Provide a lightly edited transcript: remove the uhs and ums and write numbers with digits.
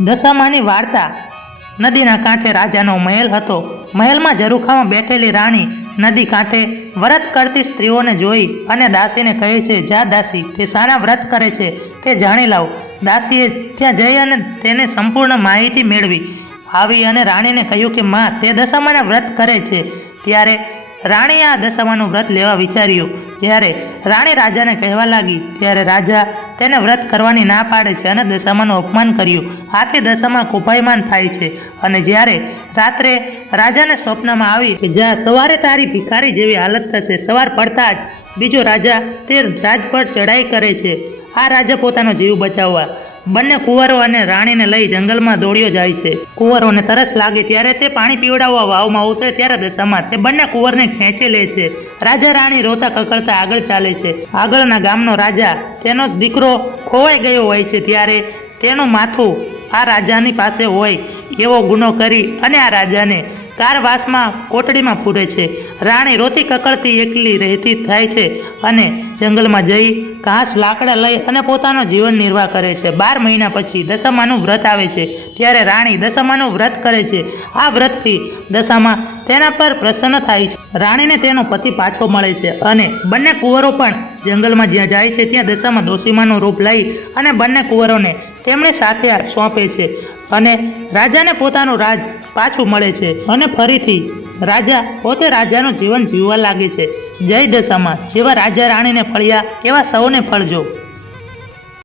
દશામાની વાર્તા। નદીના કાંઠે રાજાનો મહેલ હતો। મહેલમાં ઝરૂખામાં બેઠેલી રાણી નદી કાંઠે વ્રત કરતી સ્ત્રીઓને જોઈ અને દાસીને કહે છે, જા દાસી, તે શાના વ્રત કરે છે તે જાણી લાવ। દાસીએ ત્યાં જઈ અને તેને સંપૂર્ણ માહિતી મેળવી આવી અને રાણીને કહ્યું કે માં, તે દશામાના વ્રત કરે છે। ત્યારે રાણીએ આ દશામાનું વ્રત લેવા વિચાર્યું। જ્યારે રાણી રાજાને કહેવા લાગી ત્યારે રાજા તેને વ્રત કરવાની ના પાડે છે અને દશામાનું અપમાન કર્યું। આથી દશામાં કોપાયમાન થાય છે અને જ્યારે રાત્રે રાજાને સ્વપ્નમાં આવી કે જા, સવારે તારી ભિખારી જેવી હાલત થશે। સવાર પડતા જ બીજો રાજા તે રાજ પર ચડાઈ કરે છે। આ રાજા પોતાનો જીવ બચાવવા બંને કુંવરો અને રાણીને લઈ જંગલમાં દોડ્યો જાય છે। કુંવરોને તરસ લાગે ત્યારે તે પાણી પીવડાવવા વાવમાં ઉતરે ત્યારે દશામાં તે બંને કુંવરને ખેંચી લે છે। રાજા રાણી રોતા કકળતા આગળ ચાલે છે। આગળના ગામનો રાજા તેનો દીકરો ખોવાઈ ગયો હોય છે ત્યારે તેનું માથું આ રાજાની પાસે હોય એવો ગુનો કરી અને આ રાજાને કારવાસમાં કોટડીમાં પૂરે છે। રાણી રોતી કકળતી એકલી રહેતી થાય છે અને જંગલમાં જઈ ઘાસ લાકડા લઈ અને પોતાનો જીવન નિર્વાહ કરે છે। 12 મહિના પછી દશામાનું વ્રત આવે છે ત્યારે રાણી દશામાનું વ્રત કરે છે। આ વ્રતથી દશામાં તેના પર પ્રસન્ન થાય છે। રાણીને તેનો પતિ પાછો મળે છે અને બંને કુંવરો પણ જંગલમાં જ્યાં જાય છે ત્યાં દશામાં ડોશીમાનું રૂપ લઈ અને બંને કુંવરોને તેમની સાથે સોંપે છે અને રાજાને પોતાનું રાજ પાછું મળે છે અને ફરીથી રાજા પોતે રાજાનું જીવન જીવવા લાગે છે। જય દશામાં। જેવા રાજા રાણીને ફળ્યા એવા સૌને ફળજો।